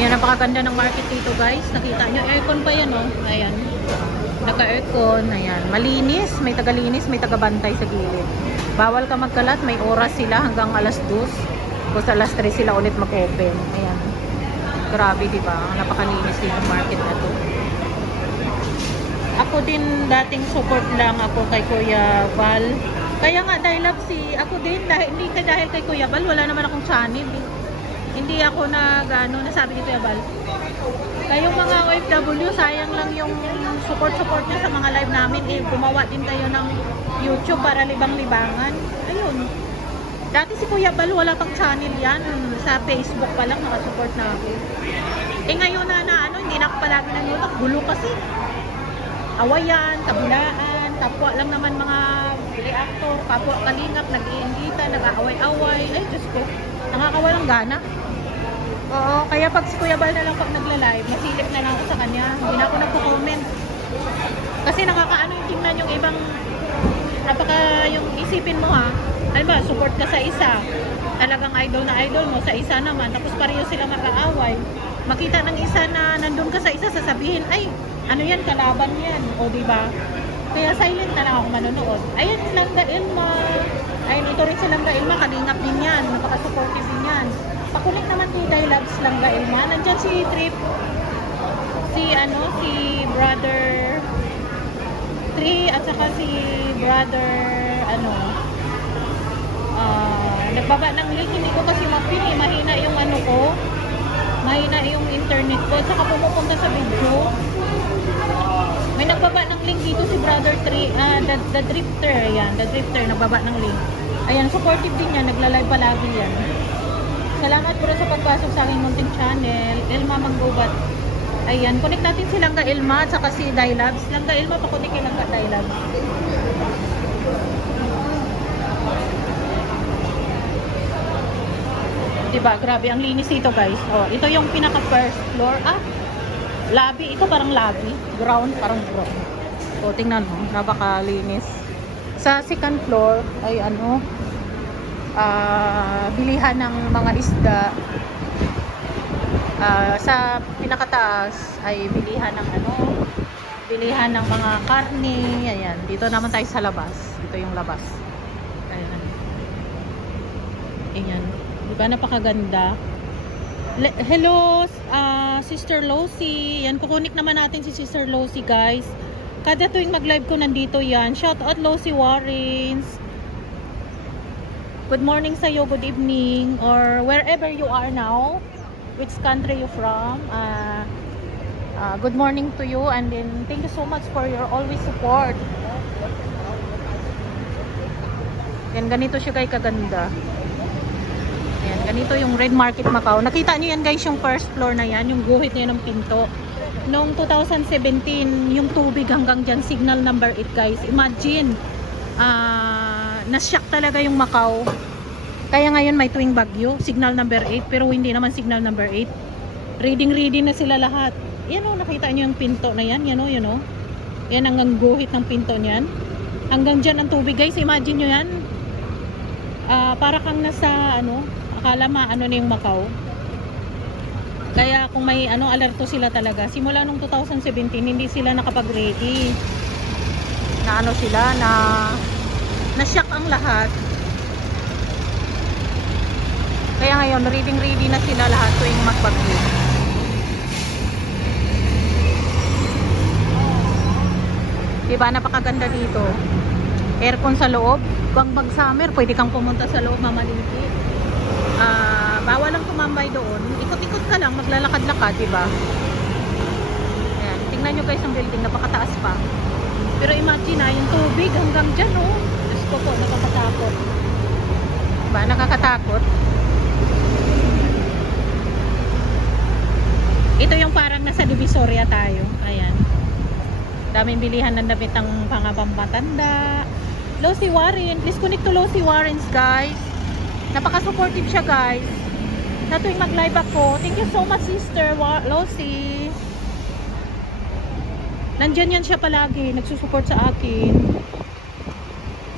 Yan, napakaganda ng market dito guys. Nakita nyo, aircon pa yan oh. Ayan. Naka-aircon. Ayan. Malinis. May tagalinis, may tagabantay sa gilid. Bawal ka magkalat. May oras sila hanggang alas 2. Tapos alas 3 sila ulit mag-open. Ayan. Grabe diba? Napakalinis din yung market na to. Ako din dating support lang ako kay Kuya Val. Kaya nga dahil ako din hindi ka dahil kay Kuya Val, wala naman akong channel. Hindi ako nasabi ni Kuya Val. Kayong mga OFW, sayang lang yung support niya sa mga live namin. Gumawa din kayo ng YouTube para libang-libangan. Ayun. Dati si Kuya Val, wala pang channel yan. Sa Facebook pa lang nakasupport na ako. Ngayon hindi na ako palagi ng YouTube. Gulo kasi. Awayan, kabilaan, kapwa lang naman mga reactor, kapwa kalingap, nag-iinggitan, nag-aaway-away. Ay, Diyos ko, nakakawalang gana. Oo, kaya pag si Kuya Val na lang pag nagla-live, masilip na lang ako sa kanya. Hindi na ako nagpo-comment. Kasi nakakaano yung tingnan yung ibang, yung isipin mo ha. Alam ba, support ka sa isa. Talagang idol na idol mo, sa isa naman. Tapos pareho sila mag-aaway. Makita ng isa na nandun ka sa isa, sasabihin, ay, ano yan, kalaban yan. O, diba? Kaya silent na lang ako manonood. Ayan, Langga Ilma. Ayun, ito rin si Langga Ilma. Kalingap din yan. Napaka-supportive din yan. Pakulik naman to Loves Langga Ilma. Nandyan si Trip. Si Brother 3 at saka si Brother, nagbaba ng link. Hindi ko kasi mapin eh. Mahina yung ko. Mahina yung internet ko. At saka pumupunta sa video. May nagbaba ng link dito si Brother 3, the Drifter, ayan, the Drifter, nagbaba ng link. Ayan, supportive din yan, nagla-live palagi yan. Salamat po sa pagpasok sa aking munting channel, Elma Manggubat. Ayan, connect natin si Langga Ilma at saka si Dylabs. Langga Ilma, pakunik kay Langga Dylabs. Diba, grabe, ang linis dito guys. Oh, ito yung pinaka first floor. Lobby, ito parang lobby. Ground, parang ground. So, tingnan mo, napakalinis. Sa second floor ay bilihan ng mga isda. Sa pinakataas ay bilihan ng bilihan ng mga karne. Ayan, dito naman tayo sa labas. Ito yung labas. Ayan. Ayan. Diba, napakaganda. Hello, Sister Losi. Yan, kukunik naman natin si Sister Losi, guys. Kada tuwing mag-live ko, nandito yan. Shout out Losi Warrens. Good morning sa'yo, good evening, or wherever you are now, which country you from. Good morning to you, and then thank you so much for your always support. Yan, ganito siya guys, kaganda. Ayan, ganito yung Red Market Macau. Nakita niyo yan guys, yung first floor na yan, yung guhit niya ng pinto. Noong 2017, yung tubig hanggang dyan, signal number 8 guys. Imagine, nasyak talaga yung Macau. Kaya ngayon may tuwing bagyo, signal number 8, pero hindi naman signal number 8. Reading na sila lahat. Yan o, nakita niyo yung pinto na yan, yan o. Yan hanggang guhit ng pinto niyan. Hanggang dyan ang tubig guys, imagine nyo yan. Para kang nasa akala na yung Macau. Kaya kung may alerto sila talaga. Simula nung 2017 hindi sila nakapag-ready. Na-shock ang lahat. Kaya ngayon ready na sila lahat tuwing magbagyo. Diba, napakaganda dito. Aircon sa loob. Kung mag-summer, pwede kang pumunta sa loob, mamalingki. Bawal lang tumambay doon. Ikot-ikot ka lang, maglalakad-lakad, diba? Ayan, tingnan nyo guys ang building, napakataas pa. Pero imagine yung tubig hanggang dyan, oh. Diyos ko po, nakakatakot. Diba, nakakatakot. Ito yung parang nasa Divisoria tayo. Ayan. Daming bilihan ng damit ng pangabambatanda. Losi Warren, please connect to Losi Warrens guys. Napaka-supportive siya guys. Na tuwing mag-live ako. Thank you so much Sister Losi. Nandyan yan siya palagi. Nagsusupport sa akin.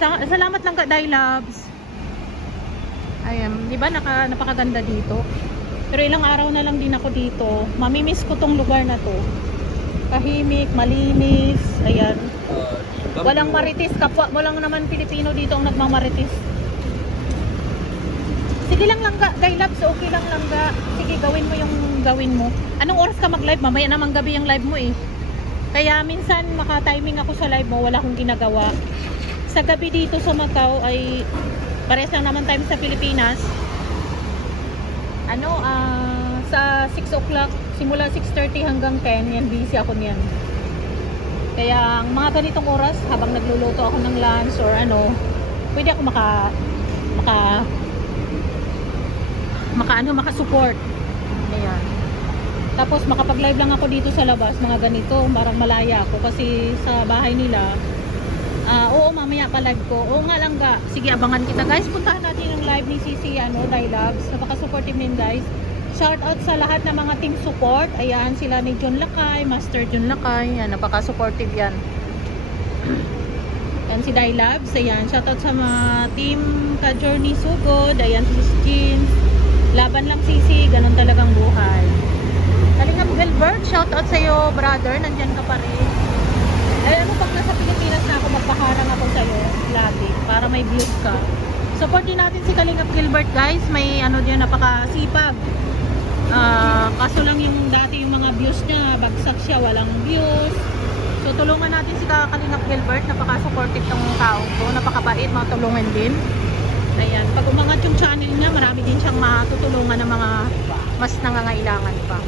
Salamat lang ka, Dylabs. Ayan, di ba napakaganda dito? Pero ilang araw na lang din ako dito. Mamimiss ko tong lugar na to. Tahimik, malinis, ayan. Walang maritis, kapwa mo lang naman Pilipino dito ang nagmamaritis. Sige lang langga, Guy Labs, okay lang langga. Sige, gawin mo yung gawin mo. Anong oras ka mag-live? Mamaya namang gabi yung live mo eh. Kaya minsan maka-timing ako sa live mo, wala akong ginagawa. Sa gabi dito sa Macau ay pares lang naman time sa Pilipinas. Sa 6 o'clock, simula 6:30 hanggang 10, yan busy ako niyan. Kaya ang mga ganitong oras, habang nagluluto ako ng lunch or pwede ako maka-support. Ayan. Tapos makapag-live lang ako dito sa labas, mga ganito, parang malaya ako kasi sa bahay nila. Oo, mamaya pa-live ko. Oo nga lang ga. Sige, abangan kita guys. Puntahan natin yung live ni Sisi, Dai Labs. Napaka-supportive din guys. Shout out sa lahat ng mga team support. Ayan, sila ni John Lakay, Master John Lakay. Ayan, napaka-supportive yan. Ayan, si Dai Labs. Ayan, shout out sa mga team ka-journey sugod. Ayan, si Jeans. Laban lang Sisi, ganun talagang buhay. Kalingap Gilbert, shout out sa iyo, brother. Nandyan ka pa rin. Ay, pag nasa Pilipinas na ako, magpaharang ako sa'yo lagi para may views ka. Support din natin si Kalingap Gilbert guys. May din, napakasipag. Kaso lang yung dati yung mga views niya, bagsak siya, walang views. So tulungan natin si Kalingap Gilbert. Napaka-supportive ng tao ko. Napakabait, matulungan din. Ayan, pag umangat yung channel niya, marami din siyang matutulungan ng mga mas nangangailangan pa.